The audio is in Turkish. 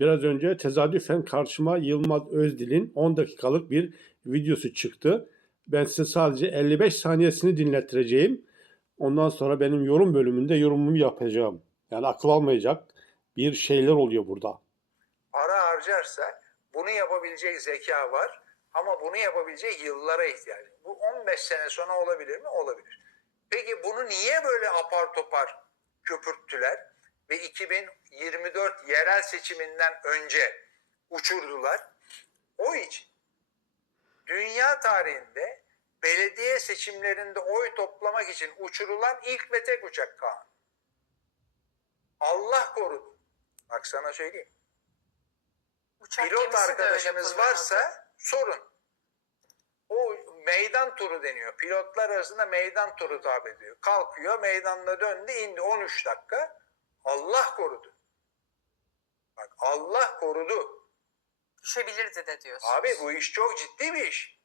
biraz önce tesadüfen karşıma Yılmaz Özdil'in 10 dakikalık bir videosu çıktı. Ben size sadece 55 saniyesini dinlettireceğim. Ondan sonra benim yorum bölümünde yorumumu yapacağım. Yani akıl almayacak bir şeyler oluyor burada. para harcarsa bunu yapabilecek zeka var ama bunu yapabilecek yıllara ihtiyaç. Bu 15 sene sonra olabilir mi? Olabilir. Peki bunu niye böyle apar topar köpürttüler ve 2024 yerel seçiminden önce uçurdular? O için dünya tarihinde belediye seçimlerinde oy toplamak için uçurulan ilk ve tek uçak Kaan. Allah korudu. Bak sana söyleyeyim. Uçak Pilot arkadaşımız varsa sorun. O meydan turu deniyor. Pilotlar arasında meydan turu tabi ediyor. Kalkıyor meydanda döndü indi 13 dakika. Allah korudu. Bak Allah korudu. düşebilirdi de diyorsun. Abi bu iş çok ciddi bir iş.